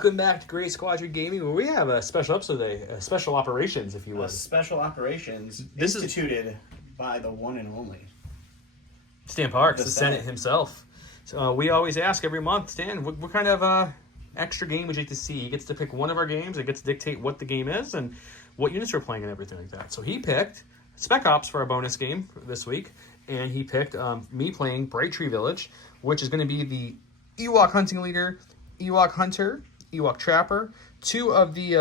Welcome back to Great Squadron Gaming, where we have a special episode today, special operations, if you would. Special operations instituted by the one and only Stan Parks, the Senate himself. So we always ask every month, Stan, what kind of extra game would you like to see? He gets to pick one of our games. It gets to dictate what the game is and what units we're playing and everything like that. So he picked Spec Ops for our bonus game this week, and he picked me playing Bright Tree Village, which is going to be the Ewok Hunting Leader, Ewok Hunter, Ewok Trapper, two of the,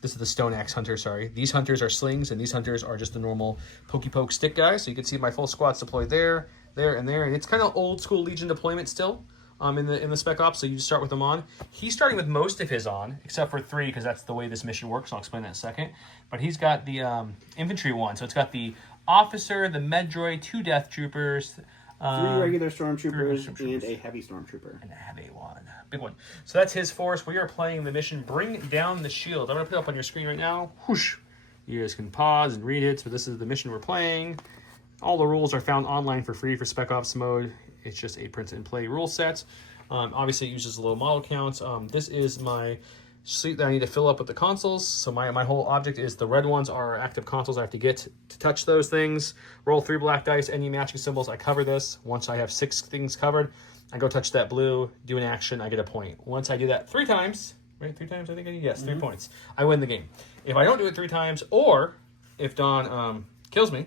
this is the Stone Axe Hunter, sorry. These hunters are slings, and these hunters are just the normal pokey poke stick guys. So you can see my full squad's deployed there, and there. And it's kind of old school Legion deployment still in the Spec Ops, so you just start with them on. He's starting with most of his on, except for 3, because that's the way this mission works. I'll explain that in a second. But he's got the Infantry one, so it's got the Officer, the Medroid, 2 Death Troopers, 3 regular stormtroopers and a heavy stormtrooper. And a heavy one. Big one. So that's his force. We are playing the mission Bring Down the Shield. I'm going to put it up on your screen right now. Whoosh. You guys can pause and read it. So this is the mission we're playing. All the rules are found online for free for Spec Ops mode. It's just a print and play rule set. Obviously, it uses a low model count. This is my sheet that I need to fill up with the consoles. So my whole object is the red ones are active consoles. I have to get to touch those things. Roll 3 black dice, any matching symbols. I cover this. Once I have 6 things covered, I go touch that blue, do an action, I get a point. Once I do that 3 times, right? 3 times, I think I need, yes, 3 points. I win the game. If I don't do it 3 times, or if Don kills me,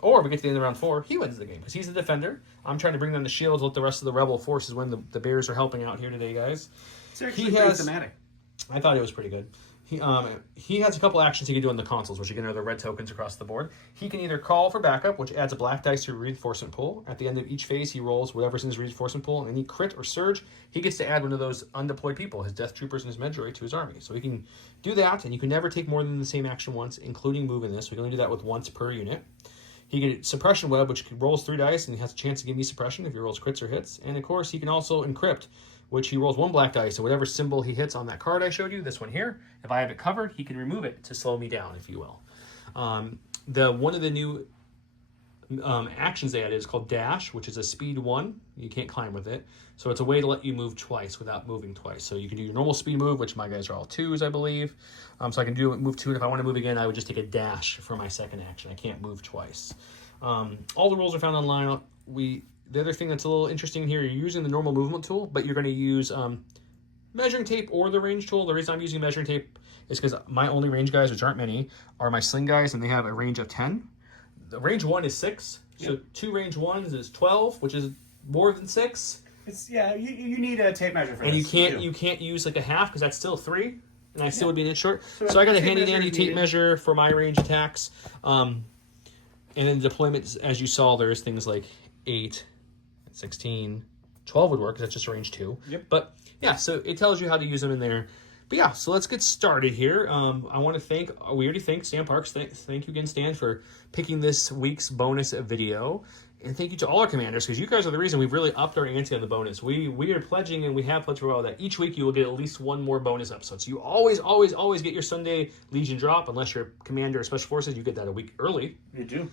or we get to the end of round 4, he wins the game because he's the defender. I'm trying to bring down the shields, let the rest of the rebel forces win. The Bears are helping out here today, guys. It's actually pretty thematic. I thought it was pretty good. He has a couple actions he can do on the consoles, which again are the red tokens across the board. He can either call for backup, which adds a black dice to a reinforcement pool. At the end of each phase, he rolls whatever's in his reinforcement pool, and any crit or surge, he gets to add one of those undeployed people, his Death Troopers and his Medroid, to his army. So he can do that, and you can never take more than the same action once, including moving this. We can only do that with once per unit. He can Suppression Web, which rolls 3 dice, and he has a chance to give me suppression if he rolls crits or hits. And of course, he can also Encrypt, which he rolls 1 black dice, so whatever symbol he hits on that card I showed you, this one here, if I have it covered, he can remove it to slow me down, if you will. One of the new actions they added is called Dash, which is a speed 1. You can't climb with it. So it's a way to let you move twice without moving twice. So you can do your normal speed move, which my guys are all 2s, I believe. So I can move 2, and if I want to move again, I would just take a dash for my second action. I can't move twice. All the rules are found online. The other thing that's a little interesting here, you're using the normal movement tool, but you're going to use measuring tape or the range tool. The reason I'm using measuring tape is because my only range guys, which aren't many, are my sling guys, and they have a range of 10. The range 1 is 6, so 2 range 1s is 12, which is more than 6. You need a tape measure for and this. And you can't use like a half because that's still 3, and I still would be an inch short. So I got a handy dandy tape measure for my range attacks. And then the deployment, as you saw, there's things like 8, 16, 12 would work because that's just range 2. Yep. But yeah, so it tells you how to use them in there. But yeah, so let's get started here. I want to we already thank Stan Parks. Thank you again, Stan, for picking this week's bonus video. And thank you to all our commanders, because you guys are the reason we've really upped our ante on the bonus. We are pledging, and we have pledged for a while, that each week you will get at least 1 more bonus episode. So you always get your Sunday Legion drop, unless you're commander or Special Forces, you get that a week early. You do.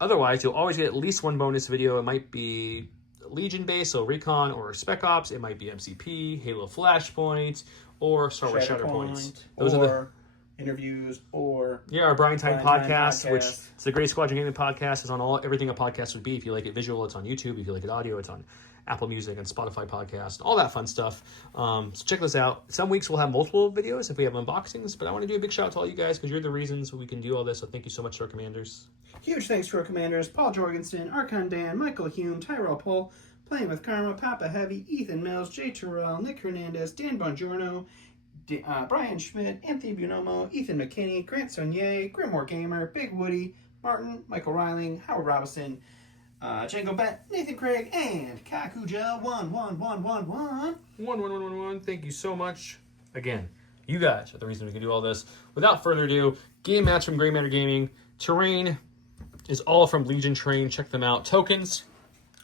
Otherwise, you'll always get at least 1 bonus video. It might be Legion base, so Recon or Spec Ops. It might be MCP, Halo Flashpoint, or Star Wars Shatterpoint. Those are interviews, or our Brian Time podcast, which is the Great Squadron Gaming podcast. Is on everything a podcast would be. If you like it visual, it's on YouTube. If you like it audio, it's on Apple Music and Spotify podcast, all that fun stuff. So check this out. Some weeks we'll have multiple videos if we have unboxings, but I want to do a big shout out to all you guys because you're the reasons we can do all this. So thank you so much to our commanders. Huge thanks to our commanders: Paul Jorgensen, Archon Dan, Michael Hume, Tyrell Pohl, Playing with Karma, Papa Heavy, Ethan Mills, Jay Terrell, Nick Hernandez, Dan Bongiorno, Brian Schmidt, Anthony Buonomo, Ethan McKinney, Grant Sonier, Grimoire Gamer, Big Woody, Martin, Michael Riling, Howard Robinson, Django Bet, Nathan Craig, and Kakuja 11111. Thank you so much. Again, you guys are the reason we can do all this. Without further ado, game mats from Grey Matter Gaming. Terrain is all from Legion Train. Check them out. Tokens,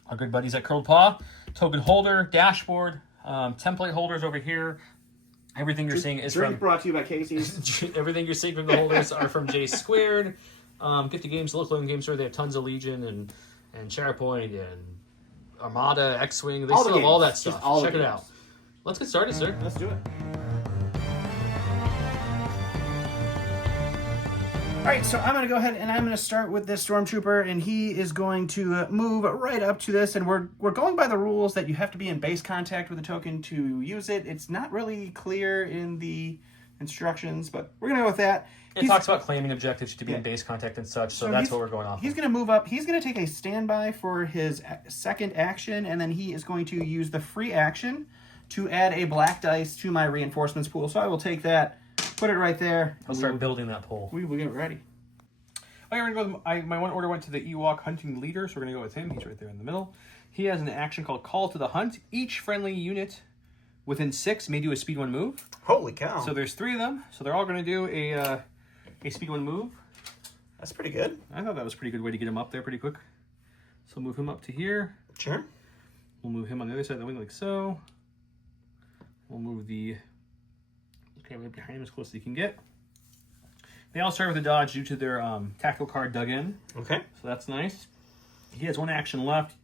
our good buddies at Curled Paw. Token holder, dashboard, template holders over here. Everything you're seeing is from... brought to you by Casey's. Everything you're seeing from the holders are from J Squared. Get the games, local game store. They have tons of Legion and SharePoint and Armada, X-Wing. They still have all that stuff. Check it out. Let's get started, sir. Let's do it. right, so I'm going to go ahead and I'm going to start with this Stormtrooper, and he is going to move right up to this, and we're going by the rules that you have to be in base contact with the token to use it. It's not really clear in the instructions, but we're going to go with that. It talks about claiming objectives to be in base contact and such, so that's what we're going off. He's going to move up. He's going to take a standby for his second action, and then he is going to use the free action to add a black dice to my reinforcements pool. So I will take that, put it right there. I'll start building that pool. We will get ready. Okay, we're going to go with, my one order went to the Ewok hunting leader, so we're going to go with him. He's right there in the middle. He has an action called Call to the Hunt. Each friendly unit within 6 may do a speed 1 move. Holy cow. So there's 3 of them, so they're all going to do a speed 1 move. That's pretty good. I thought that was a pretty good way to get him up there pretty quick. So we'll move him up to here. Sure. We'll move him on the other side of the wing like so. We'll move the... Okay, right behind him as close as he can get. They all start with a dodge due to their tactical card dug in. Okay. So that's nice. He has 1 action left.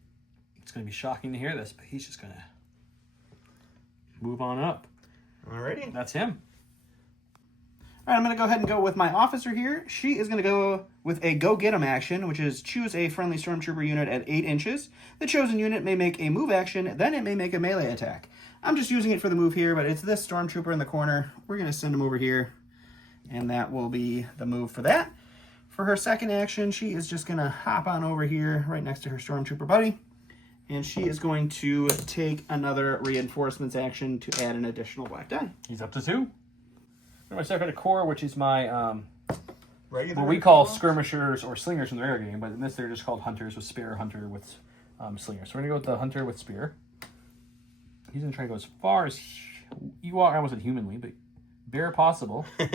It's going to be shocking to hear this, but he's just going to move on up. Alrighty. That's him. All right, I'm going to go ahead and go with my officer here. She is going to go with a Go Get 'em action, which is choose a friendly Stormtrooper unit at 8 inches. The chosen unit may make a move action, then it may make a melee attack. I'm just using it for the move here, but it's this Stormtrooper in the corner. We're going to send him over here, and that will be the move for that. For her second action, she is just going to hop on over here right next to her Stormtrooper buddy, and she is going to take another reinforcements action to add an additional black die. He's up to 2. My second core, which is my Regular what we call skirmishers or slingers in the rare game, but in this they're just called hunters with spear, hunter with slinger. So we're gonna go with the hunter with spear. He's gonna try to go as far as Ewok. I almost said humanly, but bare possible. All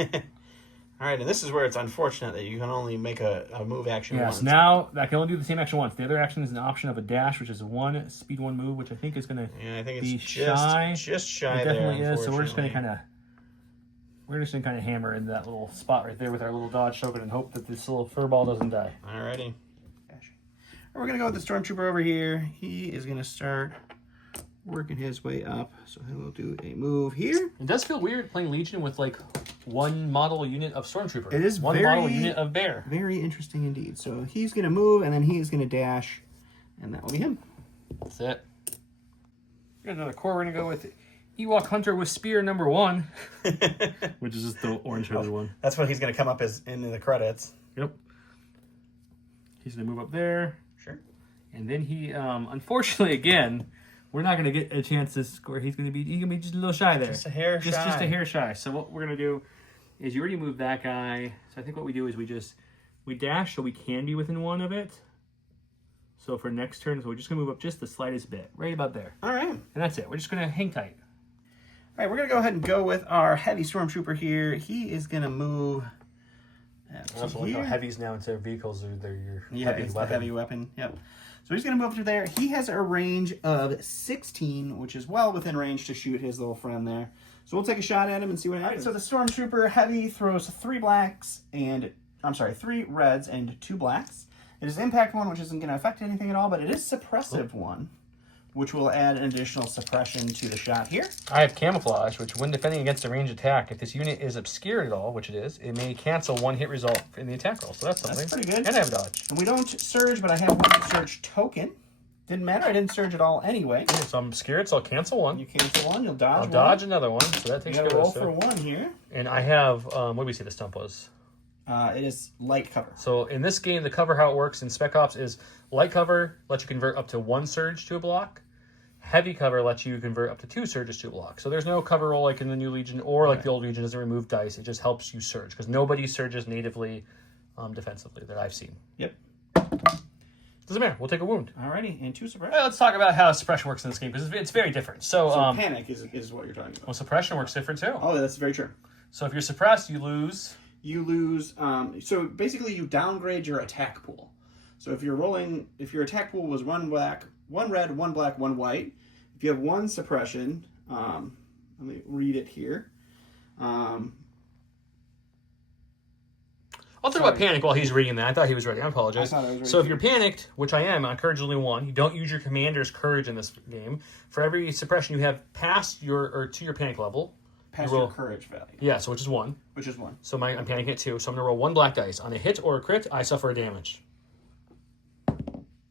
right, and this is where it's unfortunate that you can only make a move action once. Yes, now I can only do the same action once. The other action is an option of a dash, which is a 1 speed 1 move, which I think is gonna be shy. Just shy it there. definitely is. So we're just gonna kind of hammer into that little spot right there with our little dodge token and hope that this little furball doesn't die. Alrighty. We're going to go with the Stormtrooper over here. He is going to start working his way up. So he'll do a move here. It does feel weird playing Legion with like 1 model unit of Stormtrooper. It is 1 model unit of Bear. Very interesting indeed. So he's going to move and then he's going to dash. And that will be him. That's it. Got another core. We're going to go with Ewok Hunter with Spear number 1, which is just the orange-headed one. That's what he's going to come up as in the credits. Yep. He's going to move up there. Sure. And then he, unfortunately, again, we're not going to get a chance to score. He's going to be just a little shy there. Just a hair shy. Just a hair shy. So what we're going to do is you already moved that guy. So I think what we do is we dash so we can be within 1 of it. So for next turn, so we're just going to move up just the slightest bit, right about there. All right. And that's it. We're just going to hang tight. All right, we're going to go ahead and go with our heavy Stormtrooper here. He is going to move I also like how heavies now instead of vehicles are your heavy weapon. The heavy weapon, yep. So he's going to move up to there. He has a range of 16, which is well within range to shoot his little friend there. So we'll take a shot at him and see what happens. All right, so the Stormtrooper heavy throws 3 reds and 2 blacks. It is impact 1, which isn't going to affect anything at all, but it is suppressive 1. Which will add an additional suppression to the shot here. I have camouflage, which when defending against a ranged attack, if this unit is obscured at all, which it is, it may cancel 1 hit result in the attack roll. So that's something. That's pretty good. And I have dodge. And we don't surge, but I have 1 surge token. Didn't matter, I didn't surge at all anyway. Yeah, so I'm obscured, so I'll cancel 1. You cancel 1, you'll dodge 1. I'll dodge another 1, so that takes care of roll this. for 1 here. And I have, what did we say the stump was? It is light cover. So in this game, the cover, how it works in Spec Ops is light cover lets you convert up to 1 surge to a block. Heavy cover lets you convert up to 2 surges to a block. So there's no cover roll like in the new Legion or like the old Legion doesn't remove dice. It just helps you surge because nobody surges natively defensively that I've seen. Yep. Doesn't matter. We'll take a wound. Alrighty, and 2 suppression. Well, let's talk about how suppression works in this game because it's very different. So panic is what you're talking about. Well, suppression works different too. Oh, that's very true. So if you're suppressed, you lose. You lose. So basically, you downgrade your attack pool. So if your attack pool was 1 black, 1 red, 1 black, 1 white. If you have 1 suppression, let me read it here. I'll talk about panic while he's reading that. I thought he was ready. I apologize. So if you're panicked, which I am, on courage only 1, you don't use your commander's courage in this game. For every suppression you have past to your panic level, Past roll your courage value, Yeah, so which is 1. which is 1. So I'm panicking at 2. So I'm going to roll 1 black dice. On a hit or a crit, I suffer a damage.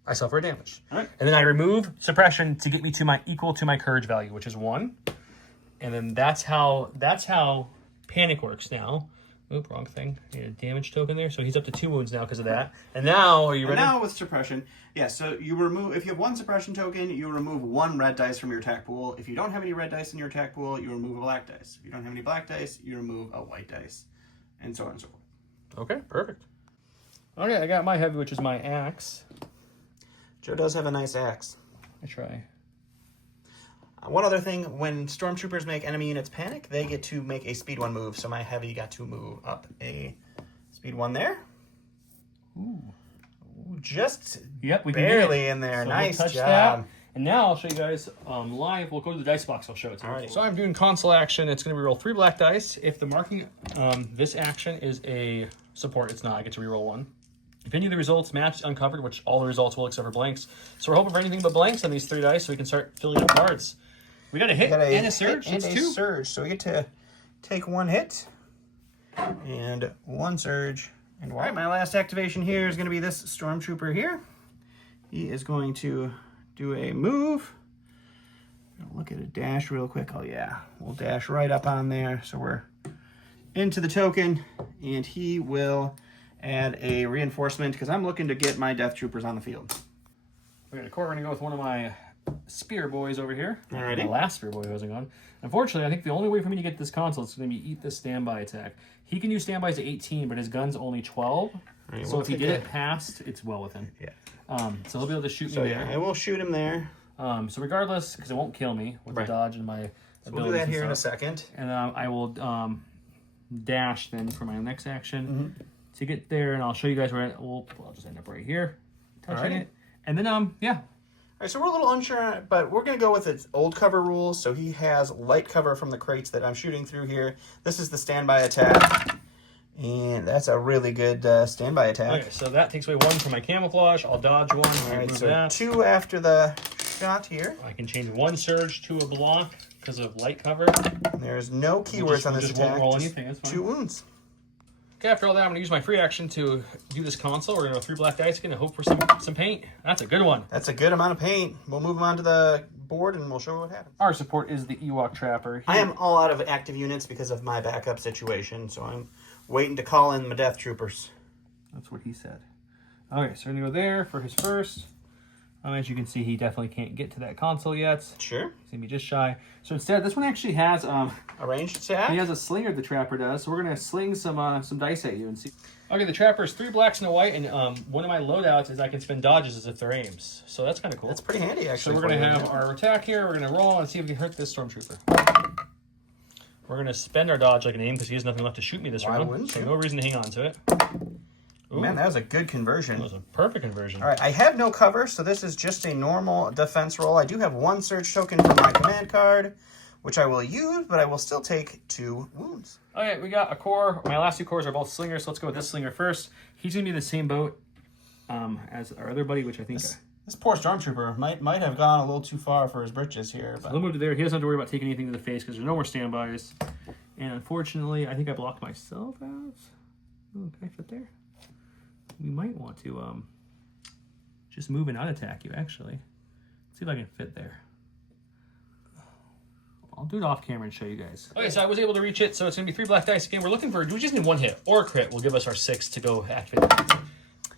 I suffer a damage. All right. And then I remove suppression to get me to my equal to my courage value, which is 1. And then that's how panic works now. Oop, wrong thing. I need a damage token there. So he's up to 2 wounds now because of that. And now, are you ready? Now with suppression, so you remove, if you have 1 suppression token, you remove 1 red dice from your attack pool. If you don't have any red dice in your attack pool, you remove a black dice. If you don't have any black dice, you remove a white dice, and so on and so forth. Okay, perfect. Okay, I got my heavy, which is my axe. Joe does have a nice axe. I try. One other thing, when stormtroopers make enemy units panic, they get to make a speed 1 move, so my heavy got to move up a speed 1 there. Ooh. Just Yep, we barely can in there. So Nice we'll touch job. that. And now I'll show you guys live. We'll go to the dice box. I'll show it to you. Alrighty. So I'm doing console action. It's going to reroll 3 black dice. If the marking this action is a support, it's not. I get to reroll 1. If any of the results match uncovered, which all the results will except for blanks. So we're hoping for anything but blanks on these 3 dice so we can start filling up cards. We got a hit and a surge. And It's a 2. surge. So we get to take 1 hit and 1 surge. And all right, my last activation here is going to be this stormtrooper here. He is going to do a move. Look at a dash real quick. Oh yeah, we'll dash right up on there. So we're into the token, and he will add a reinforcement because I'm looking to get my death troopers on the field. We got a core. We're going to go with one of my spear boys over here. Alrighty. The last spear boy wasn't on. Unfortunately, I think the only way for me to get this console is going to be eat this standby attack. He can use standbys to 18, but his gun's only 12. Right, so we'll if he take did a- it past, it's well within. Yeah. So he'll be able to shoot So me yeah, I there. will shoot him there. So regardless, because it won't kill me with Right. the dodge and my So abilities we'll do that and here in a stuff. second. And I will dash then for my next action to get there, and I'll show you guys where I'll just end up right here, touching Alrighty. it, and then yeah. All right, so we're a little unsure on it, but we're going to go with its old cover rules. So he has light cover from the crates that I'm shooting through here. This is the standby attack, and that's a really good standby attack. Okay, so that takes away 1 from my camouflage. I'll dodge 1. All right, Remove so that. 2 after the shot here. I can change 1 surge to a block because of light cover. There's no keywords on this just won't attack. roll just anything, that's fine. 2 wounds. Okay, after all that, I'm going to use my free action to do this console. We're going to go 3 black dice again and hope for some paint. That's a good one. That's a good amount of paint. We'll move him onto the board and we'll show you what happens. Our support is the Ewok Trapper. I am all out of active units because of my backup situation, so I'm waiting to call in my death troopers. That's what he said. Okay, so we're going to go there for his first. As you can see, he definitely can't get to that console yet. Sure. He's going to be just shy. So instead, this one actually has... A ranged attack? he has a slinger, the Trapper does. So we're going to sling some dice at you and see. Okay, the Trapper is 3 blacks and a white, and one of my loadouts is I can spin dodges as if they're aims. So that's kind of cool. That's pretty handy, actually. So we're going to for you. have our attack here. We're going to roll and see if we can hurt this Stormtrooper. We're going to spend our dodge like an aim because he has nothing left to shoot me this Why round. wouldn't So you? no reason to hang on to it. Ooh, Man, that was a good conversion. that was a perfect conversion. All right, I have no cover, so this is just a normal defense roll. I do have 1 surge token from my command card, which I will use, but I will still take 2 wounds. Okay, we got a core. My last 2 cores are both slingers, so let's go with this slinger first. He's going to be in the same boat as our other buddy, which I think... This poor stormtrooper might have gone a little too far for his britches here. But He'll move to there. He doesn't have to worry about taking anything to the face because there's no more standbys. And unfortunately, I think I blocked myself out. Ooh, can I fit there? We might want to just move and unattack you, actually. See if I can fit there. I'll do it off camera and show you guys. Okay, so I was able to reach it, so it's going to be 3 black dice. Again, we're looking for... We just need 1 hit or a crit. Will give us our 6 to go activate.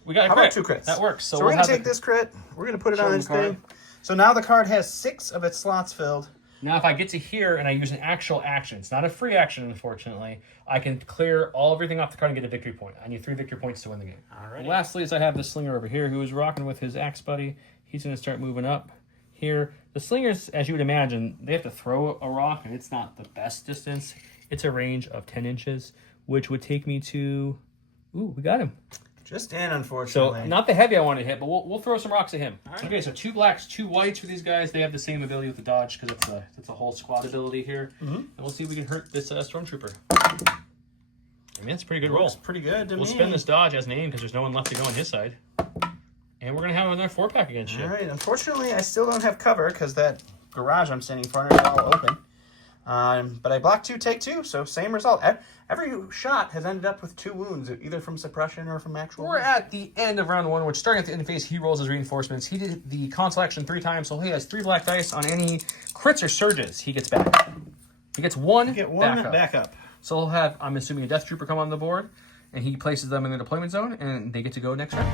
We got a How crit. about 2 crits? That works. So we're we'll going to have take this crit. We're going to put it Show on them this the card. thing. So now the card has 6 of its slots filled. Now, if I get to here and I use an actual action, it's not a free action, unfortunately, I can clear everything off the card and get a victory point. I need 3 victory points to win the game. Alrighty. Lastly, is I have the slinger over here who is rocking with his axe buddy. He's going to start moving up here. The slingers, as you would imagine, they have to throw a rock, and it's not the best distance. It's a range of 10 inches, which would take me to... Ooh, we got him. Just in, So, unfortunately. not the heavy I want to hit, but we'll throw some rocks at him. Alright. Okay, so 2 blacks, 2 whites for these guys. They have the same ability with the dodge because it's a whole squad ability here. And we'll see if we can hurt this Stormtrooper. I mean, it's a pretty good roll. Looks pretty good to We'll me. spin this dodge as an aim because there's no one left to go on his side. And we're going to have another 4-pack against you. All right. Unfortunately, I still don't have cover because that garage I'm standing in front of is all open. But I blocked 2, take 2, so same result. Every shot has ended up with 2 wounds, either from suppression or from actual We're at the end of round 1, which starting at the end of phase, he rolls his reinforcements. He did the console action 3 times, so he has 3 black dice on any crits or surges he gets back. He gets 1 backup. So he'll have, I'm assuming, a Death Trooper come on the board, and he places them in the deployment zone, and they get to go next round.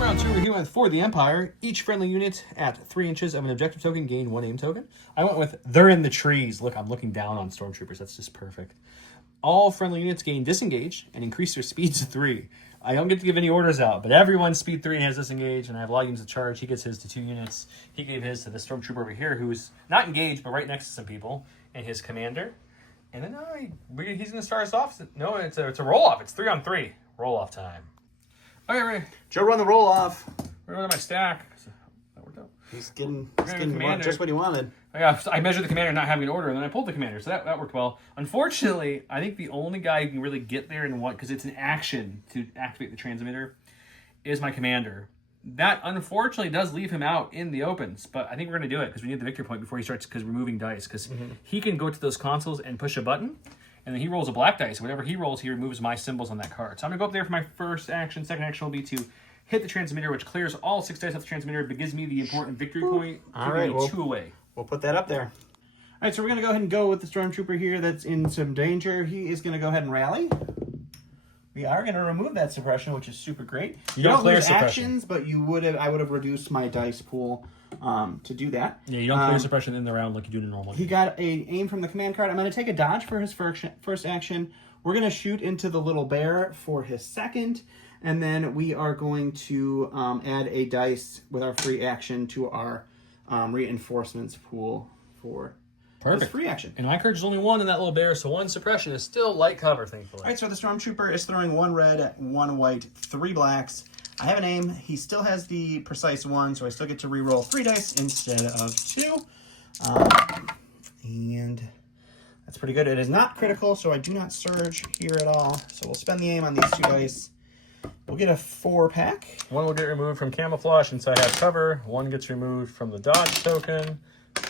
Round 2, we're here for the Empire. Each friendly unit at 3 inches of an objective token gain 1 aim token. I went with they're in the trees. Look, I'm looking down on stormtroopers. That's just perfect. All friendly units gain disengage and increase their speed to 3. I don't get to give any orders out, but everyone's speed 3 has disengage, and I have a lot of units to charge. He gets his to 2 units. He gave his to the stormtrooper over here, who's not engaged, but right next to some people, and his commander. And then he's going to start us off. No, it's a roll-off. It's 3 on 3. Roll-off time. Okay, ready. Joe, run the roll off. We're going to my stack. That worked out. He's getting just what he wanted. I measured the commander not having an order, and then I pulled the commander, so that worked well. Unfortunately, I think the only guy who can really get there and because it's an action to activate the transmitter, is my commander. That, unfortunately, does leave him out in the opens, but I think we're going to do it because we need the victory point before he starts because we're moving dice, because he can go to those consoles and push a button, and then he rolls a black dice. Whatever he rolls, he removes my symbols on that card. So I'm going to go up there for my first action. Second action will be to hit the transmitter, which clears all 6 dice off the transmitter, but gives me the important victory point. All right, well, 2 away. We'll put that up there. All right, so we're going to go ahead and go with the Stormtrooper here that's in some danger. He is going to go ahead and rally. We are going to remove that suppression, which is super great. You don't lose actions, but I would have reduced my dice pool to do that. Yeah, you don't clear suppression in the round like you do in a normal game. He got a aim from the command card. I'm going to take a dodge for his first action. We're going to shoot into the little bear for his second. And then we are going to add a dice with our free action to our reinforcements pool for his free action. And my courage is only 1 in that little bear, so 1 suppression is still light cover, thankfully. All right, so the Stormtrooper is throwing 1 red, 1 white, 3 blacks. I have an aim. He still has the precise 1, so I still get to re-roll 3 dice instead of 2. And that's pretty good. It is not critical, so I do not surge here at all. So we'll spend the aim on these 2 dice. We'll get a 4-pack. 1 will get removed from camouflage since I have cover. 1 gets removed from the dodge token.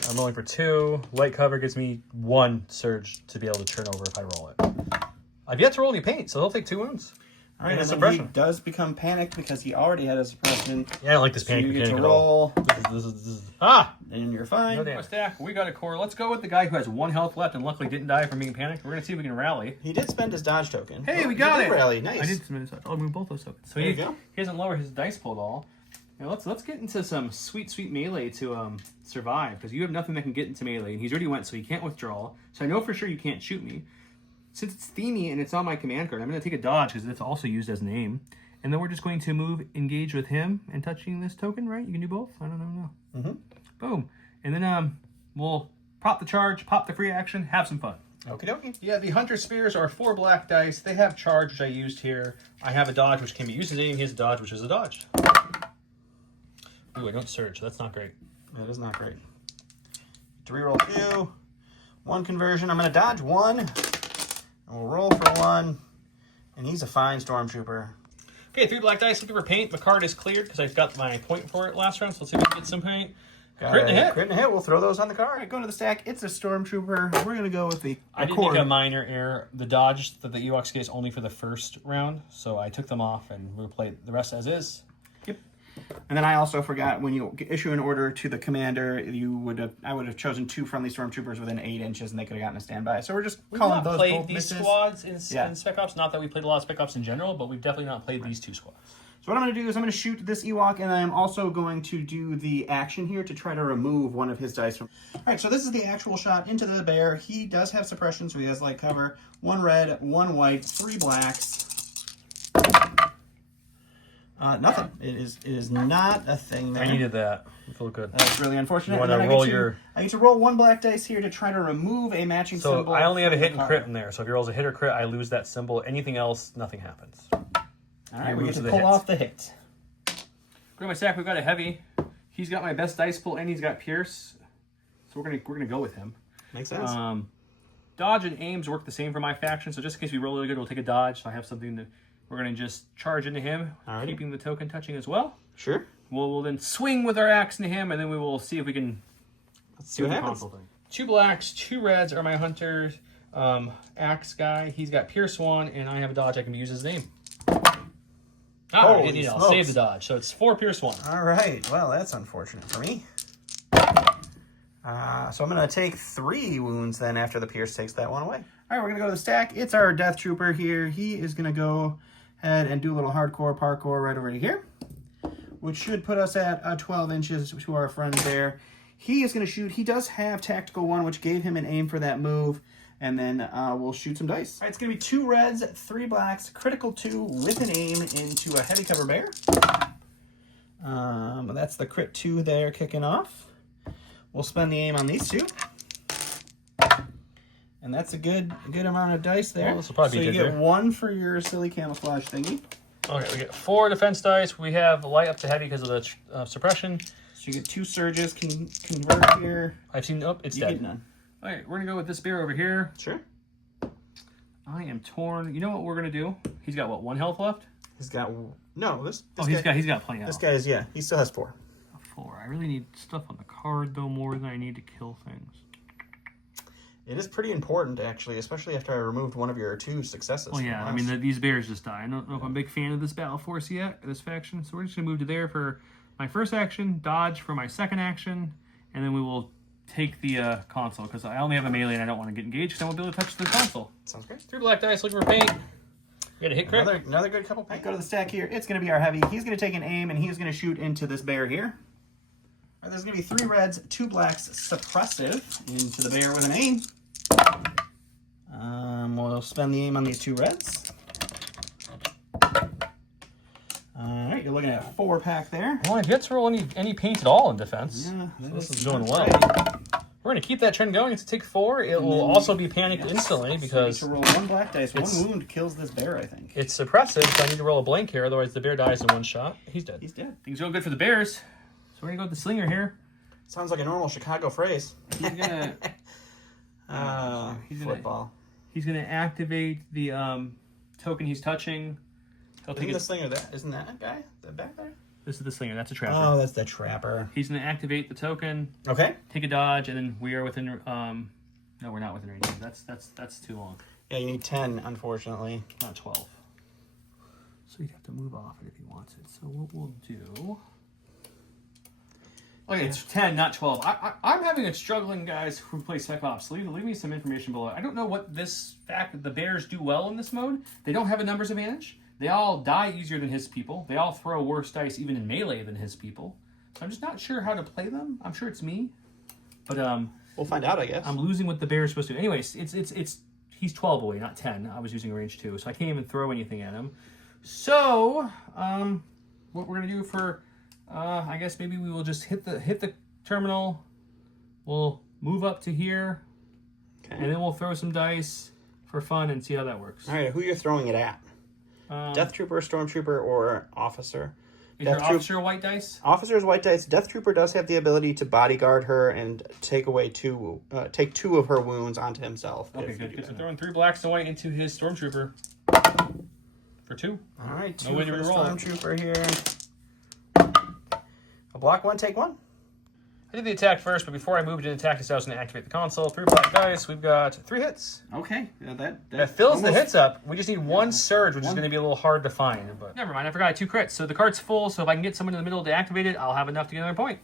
I'm rolling for 2. Light cover gives me 1 surge to be able to turn over if I roll it. I've yet to roll any paint, so they'll take 2 wounds. All right, and then he does become panicked because he already had a suppression. Yeah, I don't like this panic mechanic at all. This is And you're fine. No damn. Stack. We got a core. Let's go with the guy who has 1 health left and luckily didn't die from being panicked. We're going to see if we can rally. He did spend his dodge token. Hey, we got it! Rally, nice. I did spend his dodge. I'll move both those tokens. So he doesn't lower his dice pool at all. Now let's get into some sweet melee to survive, because you have nothing that can get into melee, and he's already went, so he can't withdraw. So I know for sure you can't shoot me. Since it's themey and it's on my command card, I'm going to take a dodge because it's also used as an aim. And then we're just going to engage with him and touching this token, right? You can do both? I don't know. Mm-hmm. Boom. And then we'll pop the charge, pop the free action, have some fun. Okie dokie. Yeah, the Hunter Spears are 4 black dice. They have charge, which I used here. I have a dodge, which can be used as aim. He has a dodge, which is a dodge. Ooh, I don't surge. That's not great. That is not great. To reroll 2. 1 conversion. I'm going to dodge 1. And we'll roll for 1. And he's a fine Stormtrooper. Okay, 3 black dice. Looking for paint. The card is cleared because I got my point for it last round. So let's see if we can get some paint. Crit and a hit. Crit and a hit. We'll throw those on the card. All right, going to the stack. It's a Stormtrooper. We're going to go with the I did make a minor error. The dodge that the Ewoks get is only for the first round. So I took them off and we played the rest as is. Yep. And then I also forgot, when you issue an order to the commander, I would have chosen 2 friendly Stormtroopers within 8 inches, and they could have gotten a standby. So we're just calling those both misses. We've not played these squads in Spec Ops. Not that we played a lot of Spec Ops in general, but we've definitely not played these 2 squads. So what I'm going to do is I'm going to shoot this Ewok, and I'm also going to do the action here to try to remove one of his dice from... All right, so this is the actual shot into the bear. He does have suppression, so he has light cover. 1 red, 1 white, 3 blacks. Nothing. It is not a thing there. I needed that. I feel good. That's really unfortunate. You want to roll your... I get to roll 1 black dice here to try to remove a matching symbol. So I only have a hit and crit in there. So if he rolls a hit or crit, I lose that symbol. Anything else, nothing happens. All right, we get to pull off the hit. Go to my stack. We've got a heavy. He's got my best dice pool, and he's got Pierce. So we're gonna go with him. Makes sense. Dodge and aims work the same for my faction. So just in case we roll really good, we'll take a dodge. So I have something that we're gonna just charge into him, keeping the token touching as well. Sure. we'll then swing with our axe into him, and then we will see if we can see what happens. Thing. 2 blacks, 2 reds are my hunter axe guy. He's got Pierce 1, and I have a dodge I can use his name. I'll save the dodge. So it's 4 Pierce 1. All right. Well, that's unfortunate for me. So I'm going to take 3 wounds then after the Pierce takes that one away. All right, we're going to go to the stack. It's our Death Trooper here. He is going to go ahead and do a little hardcore parkour right over here, which should put us at 12 inches to our friend there. He is going to shoot. He does have Tactical 1, which gave him an aim for that move. And then we'll shoot some dice. All right, it's going to be 2 reds, 3 blacks, critical 2 with an aim into a heavy cover bear. That's the crit 2 there kicking off. We'll spend the aim on these 2. And that's a good amount of dice there. Well, this will probably be so good you get there. 1 for your silly camouflage thingy. Okay, we get 4 defense dice. We have light up to heavy because of the suppression. So you get 2 surges, can convert here. I've seen, it's you dead. Get none. All right, we're going to go with this bear over here. Sure. I am torn. You know what we're going to do? He's got, what, 1 health left? He's got, no, this he's guy, got plenty of This health. guy is, yeah, he still has 4. 4. I really need stuff on the card, though, more than I need to kill things. It is pretty important, actually, especially after I removed one of your 2 successes. Well, yeah, I mean, these bears just die. I don't know if I'm a big fan of this battle force yet, this faction, so we're just going to move to there for my first action, dodge for my second action, and then we will take the console, because I only have a melee and I don't want to get engaged, because I won't be able to touch the console. Sounds great. 3 black dice, looking for paint. We got a hit crit. Another good couple paint. Go to the stack here. It's going to be our heavy. He's going to take an aim, and he's going to shoot into this bear here. All right, there's going to be 3 reds, 2 blacks, suppressive into the bear with an aim. We'll spend the aim on these 2 reds. All right, you're looking at a 4-pack there. Well, I get to roll any paint at all in defense. Yeah, so this is going well. Right. We're going to keep that trend going. It's take 4. It will also be panicked instantly because... So to roll 1 black dice. 1 wound kills this bear, I think. It's suppressive, so I need to roll a blank here. Otherwise, the bear dies in 1 shot. He's dead. He's dead. Things go good for the bears. So we're going to go with the slinger here. Sounds like a normal Chicago phrase. He's going to... football. He's going to activate the token he's touching. Isn't the slinger that? Isn't that a guy? That back there? This is the slinger. That's a trapper. Oh, that's the trapper. He's going to activate the token. Okay. Take a dodge, and then we are within... no, we're not within range. That's too long. Yeah, you need 10, unfortunately. Not 12. So you'd have to move off it if he wants it. So what we'll do... Okay, it's 10, not 12. I'm having a struggling, guys, who play Spec Ops. Leave me some information below. I don't know what this fact that the bears do well in this mode. They don't have a numbers advantage. They all die easier than his people. They all throw worse dice, even in melee, than his people. So I'm just not sure how to play them. I'm sure it's me. But we'll find out, I guess. I'm losing what the bear is supposed to do. Anyways, he's 12 away, not 10. I was using a range 2, so I can't even throw anything at him. So, what we're gonna do for, I guess maybe we will just hit the terminal. We'll move up to here, and then we'll throw some dice for fun and see how that works. All right, who you're throwing it at? Death Trooper, Stormtrooper, or Officer? Is your officer white dice? Officer's white dice. Death Trooper does have the ability to bodyguard her and take 2 of her wounds onto himself. Okay, good. So throwing 3 blacks and white into his Stormtrooper for 2. All right, 2 No way for to the reroll. Stormtrooper here. A block 1, take 1. I did the attack first, but before I moved into attack, I was going to activate the console. 3 black dice. We've got 3 hits. Okay, That fills the hits up. We just need 1 surge, which is going to be a little hard to find. But never mind, I forgot 2 crits. So the card's full, so if I can get someone in the middle to activate it, I'll have enough to get another point.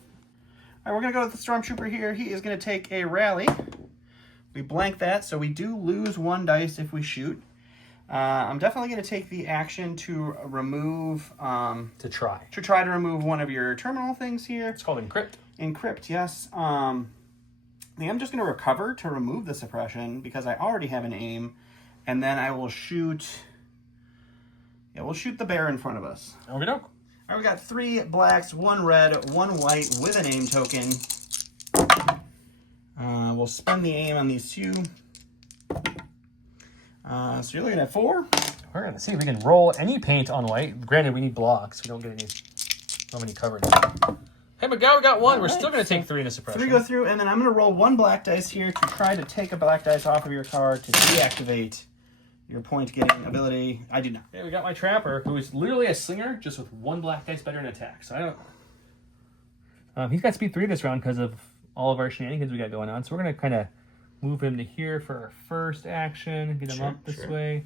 All right, we're going to go with the Stormtrooper here. He is going to take a rally. We blank that, so we do lose 1 dice if we shoot. I'm definitely going to take the action to remove... To try to remove one of your terminal things here. It's called Encrypt. Encrypt, yes. I'm just going to recover to remove the suppression because I already have an aim. And then I will shoot... Yeah, we'll shoot the bear in front of us. Okey doke. All right, we got 3 blacks, 1 red, 1 white with an aim token. We'll spend the aim on these 2. So you're looking at 4. We're going to see if we can roll any paint on white. Granted, we need blocks. We don't get any coverage. Hey, but we got 1. We're still going to take 3 in a suppression. 3 go through, and then I'm going to roll 1 black dice here to try to take a black dice off of your card to deactivate your point-getting ability. I do not. Yeah, we got my trapper, who is literally a slinger, just with 1 black dice better in attack. So He's got speed 3 this round because of all of our shenanigans we got going on. So we're going to kind of move him to here for our first action. Get him up this way.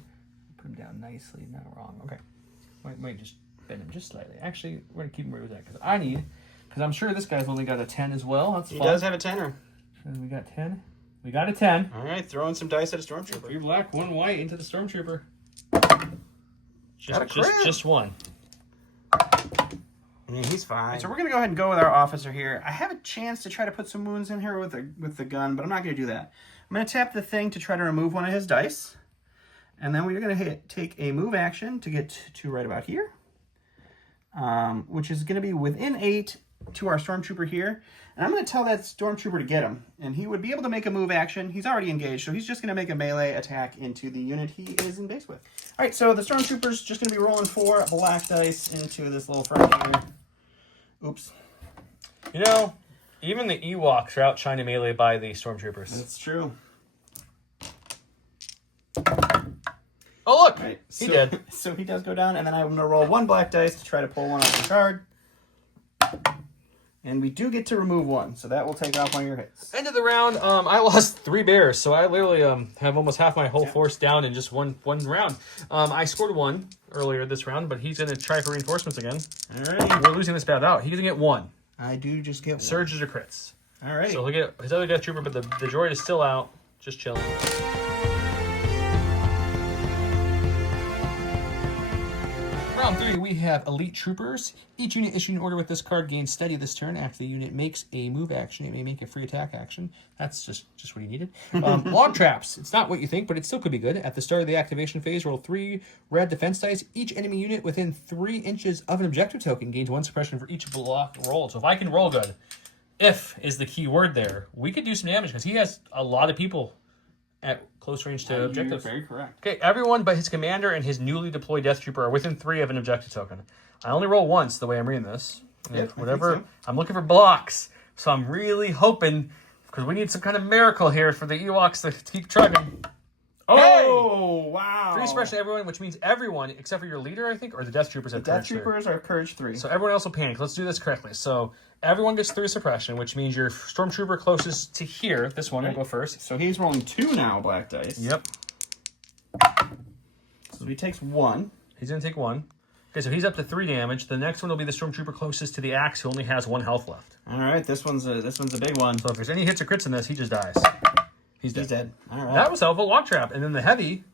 Put him down nicely. Not wrong. Okay. Might just bend him just slightly. Actually, we're going to keep him where he's at because I'm sure this guy's only got a 10 as well. That's he fun. does have a 10er. So we got 10. We got a 10. All right, throwing some dice at a Stormtrooper. 3 black, 1 white into the Stormtrooper. Got a crit. Just one. Yeah, he's fine. So we're going to go ahead and go with our officer here. I have a chance to try to put some wounds in here with the gun, but I'm not going to do that. I'm going to tap the thing to try to remove one of his dice. And then we're going to take a move action to get to right about here, which is going to be within 8 to our Stormtrooper here. And I'm going to tell that Stormtrooper to get him. And he would be able to make a move action. He's already engaged, so he's just going to make a melee attack into the unit he is in base with. All right, so the Stormtrooper's just going to be rolling 4 black dice into this little front here. Oops. You know, even the Ewoks are out trying to melee by the Stormtroopers. That's true. Oh, look! Right, He did. So he does go down, and then I'm going to roll 1 black dice to try to pull one off the card. And we do get to remove 1, so that will take off one of your hits. End of the round, I lost 3 bears, so I literally have almost half my whole force down in just one round. I scored 1 earlier this round, but he's going to try for reinforcements again. All right. We're losing this battle out. He's going to get 1. I do just get 1. Surges or crits. All right. So he'll get his other Death Trooper, but the droid is still out, just chilling. Round 3, we have Elite Troopers. Each unit issued an order with this card gains steady this turn. After the unit makes a move action, it may make a free attack action. That's just what he needed. Log Traps. It's not what you think, but it still could be good. At the start of the activation phase, roll 3 red defense dice. Each enemy unit within 3 inches of an objective token gains 1 suppression for each block rolled. So if I can roll good, if is the key word there, we could do some damage because he has a lot of people at close range to objectives. Very correct. Okay, everyone but his commander and his newly deployed Death Trooper are within 3 of an objective token. I only roll once the way I'm reading this. Yep, Whatever. I think so. I'm looking for blocks, so I'm really hoping because we need some kind of miracle here for the Ewoks to keep trucking. Oh, wow. 3 suppression to everyone, which means everyone except for your leader, I think, or the Death Troopers have Death courage 3. Troopers are courage 3. So everyone else will panic. Let's do this correctly. So everyone gets 3 suppression, which means your Stormtrooper closest to here, this one, will go first. So he's rolling 2 now, black dice. Yep. So he takes 1. He's going to take 1. Okay, so he's up to 3 damage. The next one will be the Stormtrooper closest to the axe, who only has 1 health left. All right, this one's a big one. So if there's any hits or crits in this, he just dies. He's dead. He's dead. All right. That was helpful. Log Trap. And then the heavy,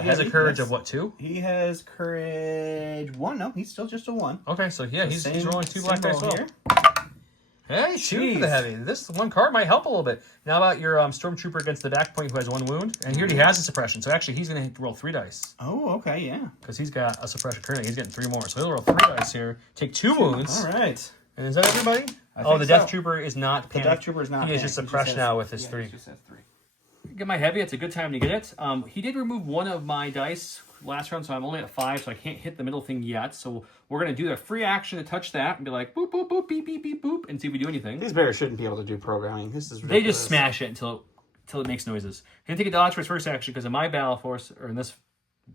he has a courage yes. of what, 2? He has courage 1. No, he's still just a 1. Okay, so yeah, he's rolling 2 black dice symbol here. Hey, 2 Jeez. for the heavy. This one card might help a little bit. Now about your Stormtrooper against the back point who has 1 wound. And he already has a suppression. So actually, he's going to roll 3 dice. Oh, okay, yeah. Because he's got a suppression currently. He's getting 3 more. So he'll roll 3 dice here. Take 2 wounds. All right. And is that everybody? think The Death so. Trooper is not The panicked. Death Trooper is not He is panicked. just He suppressed has- now with his yeah, 3. He just has 3. Get my heavy. It's a good time to get it. He did remove 1 of my dice last round, so I'm only at 5, so I can't hit the middle thing yet. So we're going to do a free action to touch that and be like, boop, boop, boop, beep, beep, beep, boop, and see if we do anything. These bears shouldn't be able to do programming. This is ridiculous. They just smash it until it makes noises. He didn't take a dodge for his first action because in my battle force, or in this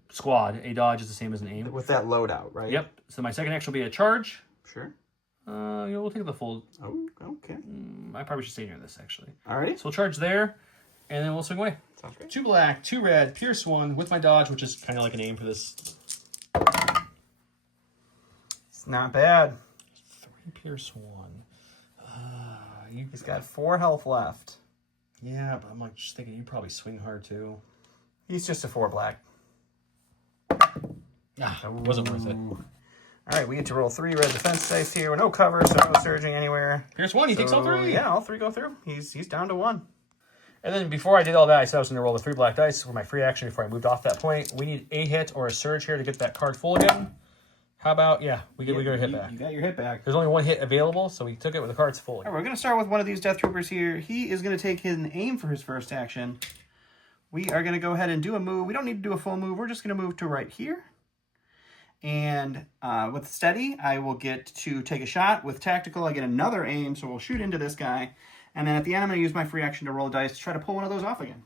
squad, a dodge is the same as an aim. With that loadout, right? Yep. So my second action will be a charge. Sure. We'll take the full. Oh, okay. I probably should stay near this, actually. All right. So we'll charge there, and then we'll swing away. Sounds great. 2 black, 2 red, pierce 1 with my dodge, which is kind of like an aim for this. It's not bad. 3 pierce 1. He's got 4 health left. Yeah, but I'm like just thinking you probably swing hard too. He's just a 4 black. That wasn't worth it. All right, we get to roll 3 red defense dice here with no cover, so no surging anywhere. Pierce 1, he takes all 3. Yeah, all 3 go through. He's down to 1. And then before I did all that, I said I was going to roll the 3 black dice for my free action before I moved off that point. We need a hit or a surge here to get that card full again. How about, we got a hit back. You got your hit back. There's only 1 hit available, so we took it with the cards full. All right, we're going to start with one of these Death Troopers here. He is going to take an aim for his first action. We are going to go ahead and do a move. We don't need to do a full move. We're just going to move to right here. And with steady, I will get to take a shot. With tactical, I get another aim, so we'll shoot into this guy. And then at the end, I'm going to use my free action to roll dice to try to pull one of those off again.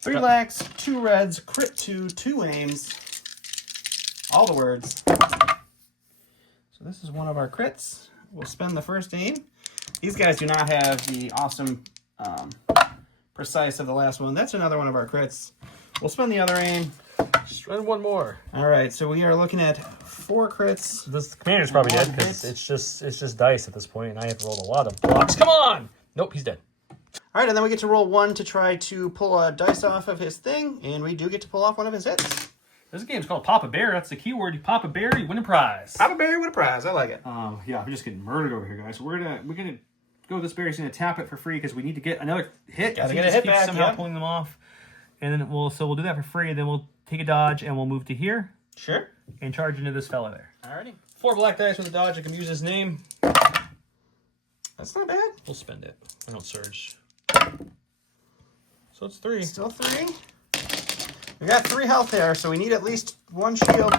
3 blacks, 2 reds, crit 2 aims. All the words. So this is one of our crits. we'll spend the first aim. These guys do not have the awesome precise of the last one. That's another one of our crits. We'll spend the other aim. Just run one more. All right, so we are looking at 4 crits. This commander's probably dead because it's just dice at this point, and I have rolled a lot of blocks. Come on! Nope, he's dead. All right, and then we get to roll 1 to try to pull a dice off of his thing, and we do get to pull off one of his hits. This game's called Pop a Bear. That's the keyword. You pop a bear, you win a prize. Pop a berry with a prize. I like it. Yeah, I'm just getting murdered over here, guys. We're gonna go. This bear. He's gonna tap it for free because we need to get another hit. Gotta get a hit back. Somehow Yeah. pulling them off, and then we'll do that for free. And then we'll take a dodge and we'll move to here. Sure. And charge into this fella there. Alrighty. 4 black dice with a dodge. I can use his name. That's not bad. We'll spend it. I don't surge. So it's 3. Still 3. We got 3 health there, so we need at least 1 shield.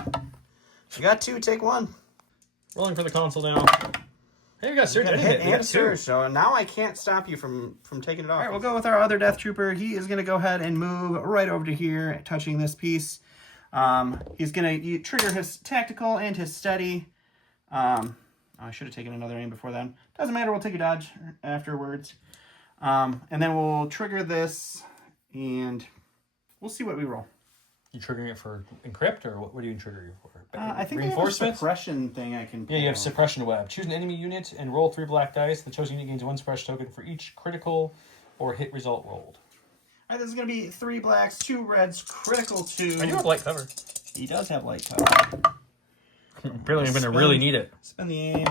We got 2, take 1. Rolling for the console now. Hey, we got surge. Got a I hit didn't and surge, so now I can't stop you from taking it off. All right, we'll go with our other Death Trooper. He is going to go ahead and move right over to here, touching this piece. He's going to trigger his tactical and his steady. I should have taken another aim before then. Doesn't matter, we'll take a dodge afterwards. And then we'll trigger this, and we'll see what we roll. You triggering it for encrypt, or what are you triggering for? I think I have a suppression thing I can pull. Yeah, you have suppression web. Choose an enemy unit and roll 3 black dice. The chosen unit gains 1 suppression token for each critical or hit result rolled. All right, this is going to be 3 blacks, 2 reds, critical 2. I do have light cover. He does have light cover. Apparently I'm going to really need it. Spin the aim.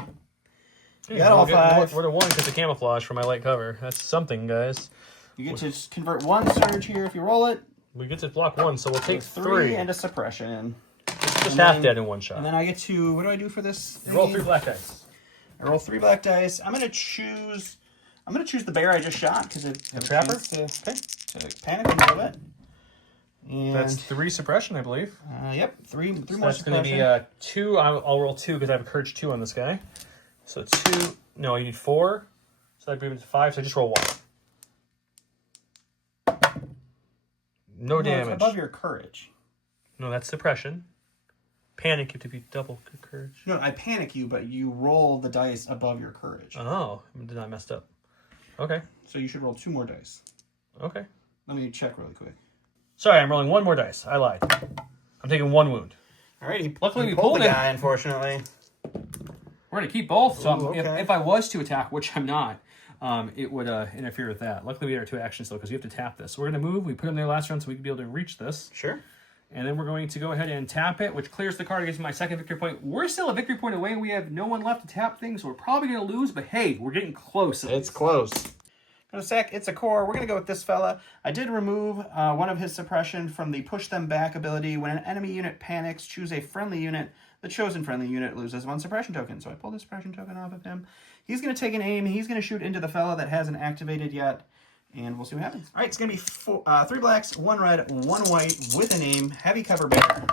You got all 5. We're to 1 because of camouflage for my light cover. That's something, guys. You get to convert 1 surge here if you roll it. We get to block 1, so we'll take 3 3. and a suppression. Just half dead in 1 shot. And then I get to, what do I do for this? Roll 3 black dice. I roll 3 black dice. I'm gonna choose the bear I just shot because it has a trapper? chance to panic a little bit. And That's 3 suppression, I believe. yep, 3 So more that's going to suppression. be 2. I'll roll 2 because I have a courage 2 on this guy. So 2. No, you need 4. So that brings it to 5. So just roll 1. No damage. It's above your courage. No, that's suppression. Panic, you have to be double courage. No, I panic you, but you roll the dice above your courage. Oh, then I messed up. Okay. So you should roll 2 more dice. Okay. Let me check really quick. Sorry, I'm rolling 1 more dice. I lied. I'm taking 1 wound. All right, Luckily, we pulled pulled the it. guy, unfortunately. We're going to keep both, so Ooh, okay. if I was to attack, which I'm not, it would interfere with that. Luckily, we had our 2 actions, though, because you have to tap this. So we're going to move. We put him there last round so we can be able to reach this. Sure. And then we're going to go ahead and tap it, which clears the card, gives me my 2nd victory point. We're still a victory point away, and we have no one left to tap things, so we're probably going to lose, but hey, we're getting close. It's close. Gonna sack It's a Core. We're gonna go with this fella. I did remove 1 of his suppression from the push them back ability. When an enemy unit panics, choose a friendly unit. The chosen friendly unit loses 1 suppression token. So I pulled the suppression token off of him. He's gonna take an aim. He's gonna shoot into the fella that hasn't activated yet. And we'll see what happens. All right, it's gonna be 3 blacks, 1 red, 1 white with an aim. Heavy cover bear.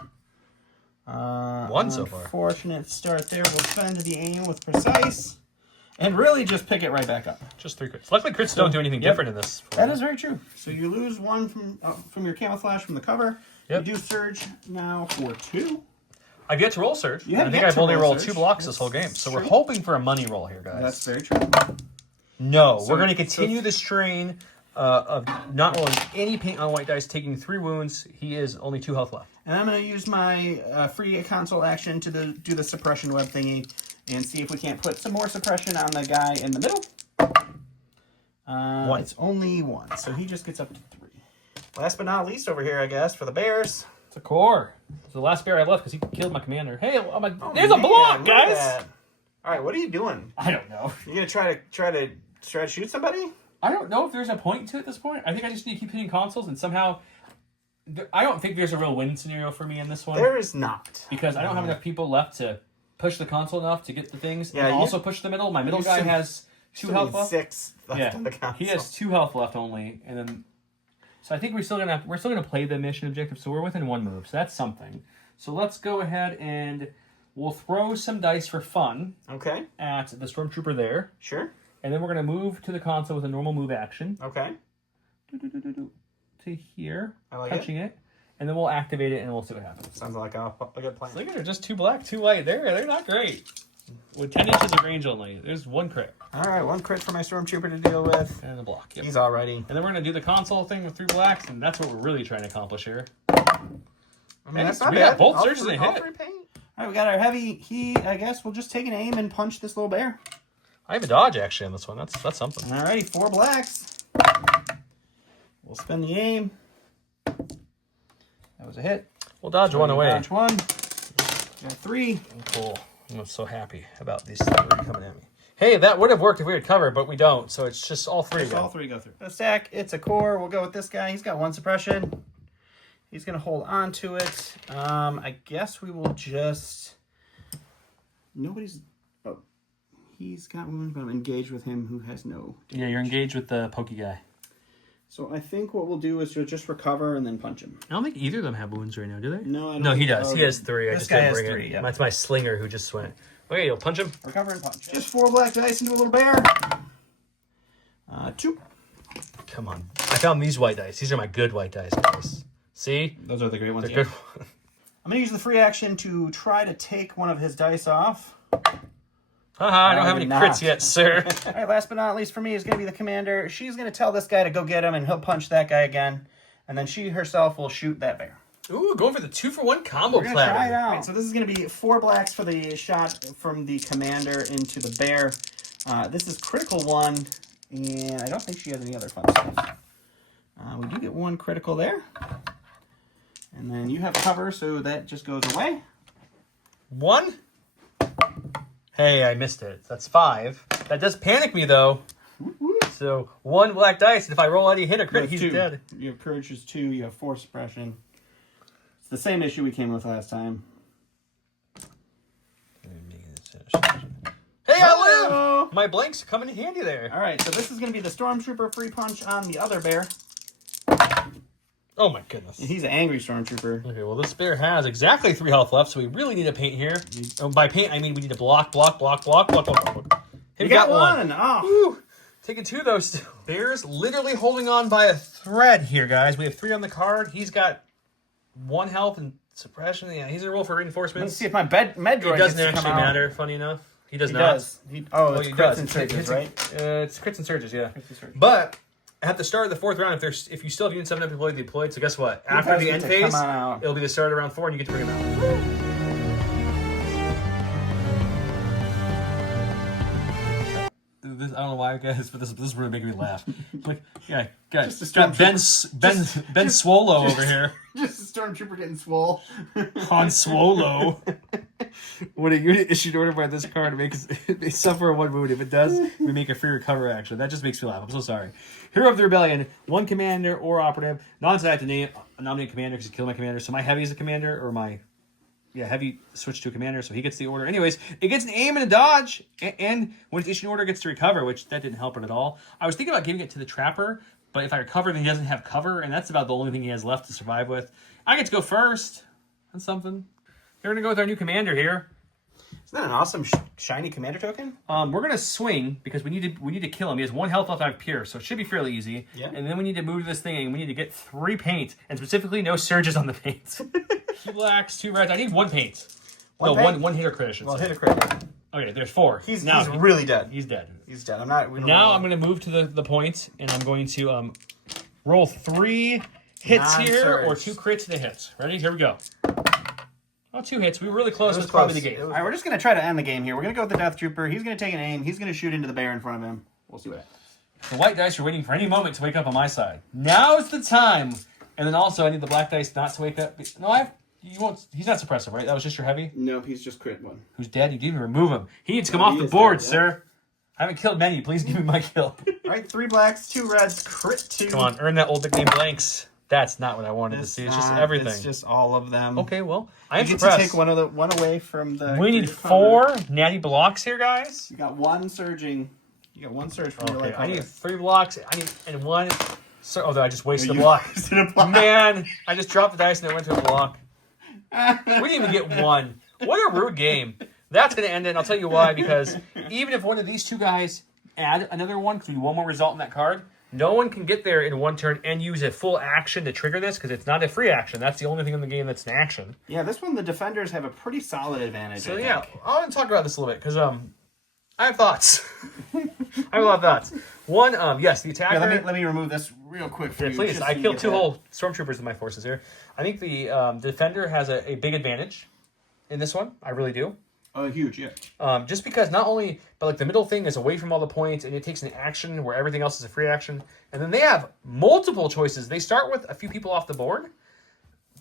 1 so far. Unfortunate start there. We'll spend the aim with precise. And really just pick it right back up. Just 3 crits. Luckily, crits don't do anything different in this. That is very true. So you lose 1 from your camouflage from the cover. Yep. You do surge now for 2. I've yet to roll surge. You have I think yet I've to only roll rolled surge. 2 blocks this whole game. So we're true. hoping for a money roll here, guys. That's very true. No, So- we're going to continue the strain of not rolling any paint on white dice, taking 3 wounds. He is only 2 health left. And I'm going to use my free console action to do the suppression web thingy and see if we can't put some more suppression on the guy in the middle. 1. It's only 1, so he just gets up to 3. Last but not least over here, I guess, for the Bears. It's a core. It's the last bear I left because he killed my commander. Hey, there's Man, a block, look at guys. that. All right, what are you doing? I don't know. You gonna try to shoot somebody? I don't know if there's a point to it at this point. I think I just need to keep hitting consoles and somehow. I don't think there's a real win scenario for me in this one. There is not. Because I don't have enough people left to push the console enough to get the things. Yeah, and you- also push the middle. My middle you guy still- has 2 Still health need left. 6 left on the console. He has 2 health left only, and then so I think we're still gonna play the mission objective. So we're within 1 move, so that's something. So let's go ahead and we'll throw some dice for fun Okay, at the stormtrooper there, sure. and then we're gonna move to the console with a normal move action Okay. to here, I like touching it, and then we'll activate it and we'll see what happens. Sounds like a good plan. Look at her, just 2 black, 2 white. They're not great. with 10 inches of range only. There's one crit. All right, one crit for my Stormtrooper to deal with. And a block. Yep. He's all ready. And then we're going to do the console thing with 3 blacks, and that's what we're really trying to accomplish here. I mean, that's not we bad. got both All surges three- and a all hit. three paint. All right, we got our heavy. He, I guess, we'll just take an aim and punch this little bear. I have a dodge, actually, on this one. That's something. All righty, 4 blacks. We'll spin the aim. That was a hit. We'll dodge one away. Dodge 1. Got 3. Cool. I'm so happy about these 3 coming at me. Hey, that would have worked if we had cover, but we don't. So it's just all 3 All 3 go through. A stack. It's a core. We'll go with this guy. He's got 1 suppression. He's going to hold on to it. I guess we will just... Nobody's... Oh. He's got 1, but I'm engaged with him who has no... Yeah, you're engaged with the pokey guy. So I think what we'll do is just recover and then punch him. I don't think either of them have wounds right now, do they? No, I don't. No, he does. Oh, He has 3. I this just guy didn't has bring 3, it. yeah. That's my slinger who just went. Okay, you'll punch him. Recover and punch. Just 4 black dice into a little bear. 2. Come on. I found these white dice. These are my good white dice, guys. See? Those are the great ones. They're good. I'm going to use the free action to try to take one of his dice off. Haha, I don't have any not. crits yet, sir. All right, last but not least for me is going to be the commander. She's going to tell this guy to go get him, and he'll punch that guy again. And then she herself will shoot that bear. Ooh, going for the 2-for-1 combo We're going to platter. try it out. Right, so this is going to be 4 blacks for the shot from the commander into the bear. This is critical 1, and I don't think she has any other fun stuff. We do get 1 critical there. And then you have cover, so that just goes away. 1? Hey, I missed it. That's 5. That does panic me, though. So, 1 black dice, and if I roll any hit or crit, he's 2. dead. You have courage is 2, you have 4 suppression. It's the same issue we came with last time. Hey, I live! My blanks come in handy there. All right, so this is going to be the Stormtrooper free punch on the other bear. Oh my goodness. And he's an angry Stormtrooper. Okay, well this bear has exactly 3 health left, so we really need to paint here. By paint, I mean we need to block. Hey, You got 1! Oh. Woo. Taking 2 though still. Bear's literally holding on by a thread here, guys. We have 3 on the card. He's got 1 health and suppression. Yeah, he's gonna roll for reinforcements. Let's see if my med droid It doesn't gets to actually come out. matter, funny enough. He does He not. does. It's he crits does. and surges, right? It's crits and surges, yeah. Crits and surges. But at the start of the 4th round, if you still have Unit 7 deployed, so guess what? After the guys end get to phase, come on out. it'll be the start of round 4, and you get to bring them out. I don't know why, guys, but this is really making me laugh. Like, yeah, guys, Just a got Ben stormtrooper. Swolo over here. Just a Stormtrooper getting swole. Han Swolo. When a unit issued order by this card they suffer 1 wound. If it does, we make a free recover action. That just makes me laugh. I'm so sorry. Hero of the Rebellion, 1 commander or operative. Not I have to nominate commander because he killed my commander. So my heavy is a commander, or my heavy switch to a commander, so he gets the order. Anyways, it gets an aim and a dodge, and when it's issued an order, it gets to recover, which that didn't help it at all. I was thinking about giving it to the Trapper, but if I recover, then he doesn't have cover, and that's about the only thing he has left to survive with. I get to go first. That's something. We're going to go with our new commander here. Isn't that an awesome shiny commander token? We're going to swing, because we need to kill him. He has 1 health left out of Pierce, so it should be fairly easy. Yeah. And then we need to move to this thing, and we need to get 3 paint, and specifically no surges on the paint. 2 blacks, 2 reds. I need 1 paint. One hit or crit, I should say. Hit or crit. Okay, there's 4. He's really dead. He's dead. He's dead. I'm going to move to the point, and I'm going to roll 3 hits here, or 2 crits to hit. Ready? Here we go. Oh, 2 hits. We were really close. That's probably the game. All right, we're just going to try to end the game here. We're going to go with the Death Trooper. He's going to take an aim. He's going to shoot into the bear in front of him. We'll see what happens. The white dice are waiting for any moment to wake up on my side. Now's the time. And then also, I need the black dice not to wake up. No, you won't. He's not suppressive, right? That was just your heavy? Nope, he's just crit 1. Who's dead? You didn't even remove him. He needs to come off the board, dead, yeah. sir. I haven't killed many. Please give me my kill. All right, 3 blacks, 2 reds, crit 2. Come on, earn that old nickname blanks. That's not what I wanted to see. It's just everything. It's just all of them. Okay, well, I am You get suppressed. to take one away from the... We need 4 natty blocks here, guys. You got 1 surging. You got 1 surge from your Okay, life. I need 3 blocks. And 1... I just wasted a block. Man, I just dropped the dice and it went to a block. We didn't even get 1. What a rude game. That's going to end it, and I'll tell you why. Because even if one of these 2 guys add another 1, because we need 1 more result in that card, No one can get there in one turn and use a full action to trigger this because it's not a free action. That's the only thing in the game that's an action. Yeah, this one, the defenders have a pretty solid advantage. So, I yeah, think. I want to talk about this a little bit because I have thoughts. I have a lot of thoughts. One, yes, the attacker... Here, let me remove this real quick for you. Please, just I so you killed get 2 that. whole stormtroopers in my forces here. I think the defender has a big advantage in this one. I really do. Oh, huge, yeah. Just because not only, but like the middle thing is away from all the points, and it takes an action where everything else is a free action. And then they have multiple choices. They start with a few people off the board,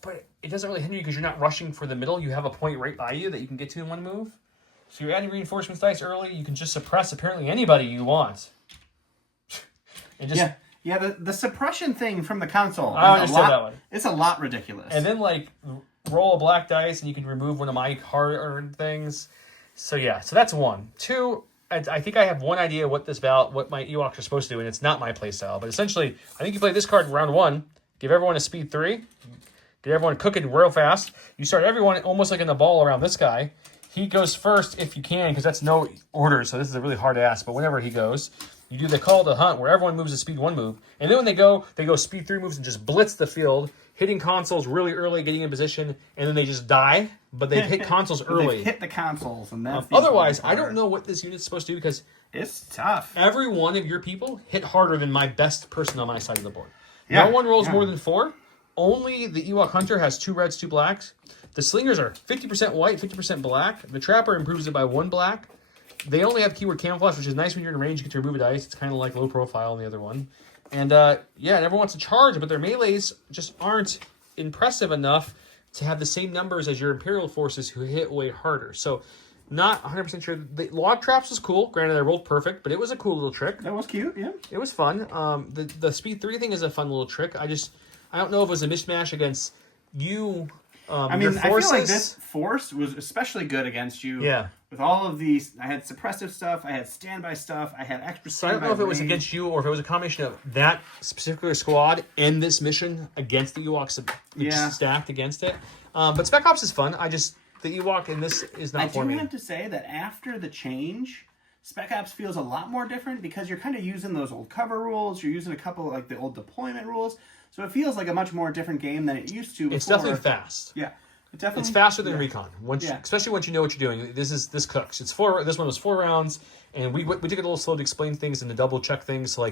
but it doesn't really hinder you because you're not rushing for the middle. You have a point right by you that you can get to in one move. So you're adding reinforcements dice early. You can just suppress apparently anybody you want. And just Yeah, the suppression thing from the console. I understood that one. It's a lot ridiculous. And then, like, roll a black dice, and you can remove one of my hard-earned things. So, yeah. So, that's 1. 2, I think I have one idea what my Ewoks are supposed to do, and it's not my playstyle. But essentially, I think you play this card in round 1, give everyone a speed 3, get everyone cooking real fast. You start everyone almost like in a ball around this guy. He goes first if you can, because that's no order, so this is a really hard ask. But whenever he goes, you do the call to hunt, where everyone moves a speed 1 move. And then when they go speed 3 moves and just blitz the field, hitting consoles really early, getting in position, and then they just die. But they've hit consoles early. They've hit the consoles, and that's otherwise, I don't know what this unit's supposed to do, because it's tough. every one of your people hit harder than my best person on my side of the board. Yeah, No one rolls more than 4. Only the Ewok Hunter has 2 reds, 2 blacks. The Slingers are 50% white, 50% black. The Trapper improves it by 1 black. They only have keyword camouflage, which is nice when you're in range. You get to remove a dice. It's kind of like low profile on the other one. And, yeah, everyone wants to charge, but their melees just aren't impressive enough to have the same numbers as your Imperial forces who hit way harder. So, not 100% sure. The log traps was cool. Granted, I rolled perfect, but it was a cool little trick. That was cute, yeah. It was fun. The speed 3 thing is a fun little trick. I don't know if it was a mishmash against you. I mean, I feel like this force was especially good against you. Yeah. With all of these, I had suppressive stuff, I had standby stuff, I had extra So I standby don't know if it was range. against you or if it was a combination of that particular squad and this mission against the Ewoks stacked against it. But Spec Ops is fun. The Ewok in this is not for me. I do have to say that after the change, Spec Ops feels a lot more different because you're kind of using those old cover rules. You're using a couple of, like, the old deployment rules. So it feels like a much more different game than it used to before. It's definitely fast. Yeah. It's faster than Recon. Especially once you know what you're doing. This cooks. This one was 4 rounds, and we took it a little slow to explain things and to double check things. So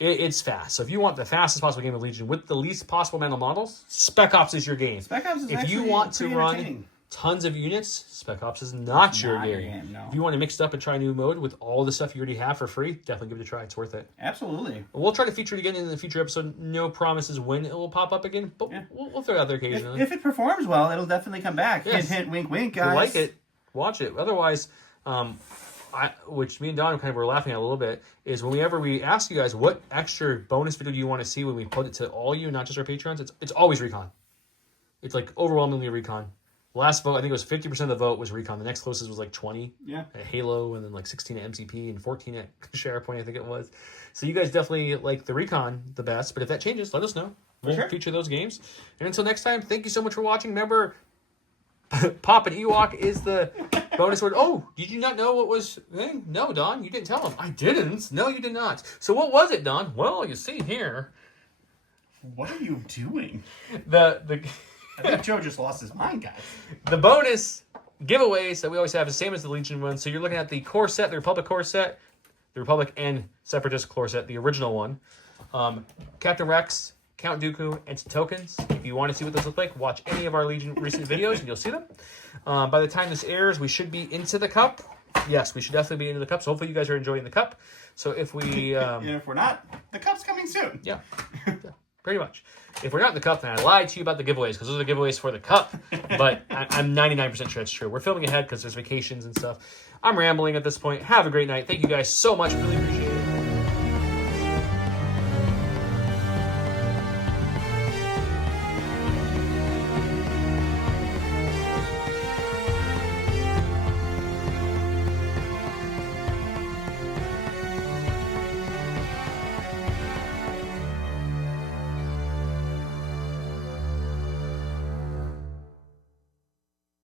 it's fast. So if you want the fastest possible game of Legion with the least possible amount of models, Spec Ops is your game. Spec Ops is if you want to run tons of units, Spec Ops is not your game. No. If you want to mix it up and try a new mode with all the stuff you already have for free, definitely give it a try. It's worth it. Absolutely. We'll try to feature it again in the future episode. No promises when it will pop up again, but we'll throw it out there occasionally. If it performs well, it'll definitely come back. Yes. Hint, hint, wink, wink, guys. If you like it, watch it. Otherwise, which me and Don kind of were laughing at a little bit, is whenever we ask you guys what extra bonus video do you want to see when we put it to all you, not just our patrons, it's always Recon. It's like overwhelmingly Recon. Last vote, I think it was 50% of the vote was Recon. The next closest was like 20 at Halo, and then like 16 at MCP, and 14 at SharePoint, I think it was. So you guys definitely like the Recon the best, but if that changes, let us know. We'll feature those games. And until next time, thank you so much for watching. Remember, Pop and Ewok is the bonus word. Oh, did you not know what was thing? No, Don, you didn't tell him. I didn't. No, you did not. So what was it, Don? Well, you see here. What are you doing? I think Joe just lost his mind, guys. The bonus giveaways that we always have is the same as the Legion one. So you're looking at the core set, the Republic core set, the Republic and Separatist core set, the original one. Captain Rex, Count Dooku, and some tokens. If you want to see what those look like, watch any of our Legion recent videos and you'll see them. By the time this airs, we should be into the cup. Yes, we should definitely be into the cup. So hopefully you guys are enjoying the cup. So if we... and if we're not, the cup's coming soon. Yeah. Pretty much. If we're not in the cup, then I lied to you about the giveaways, because those are the giveaways for the cup. But I'm 99% sure it's true. We're filming ahead because there's vacations and stuff. I'm rambling at this point. Have a great night. Thank you guys so much. Really appreciate it.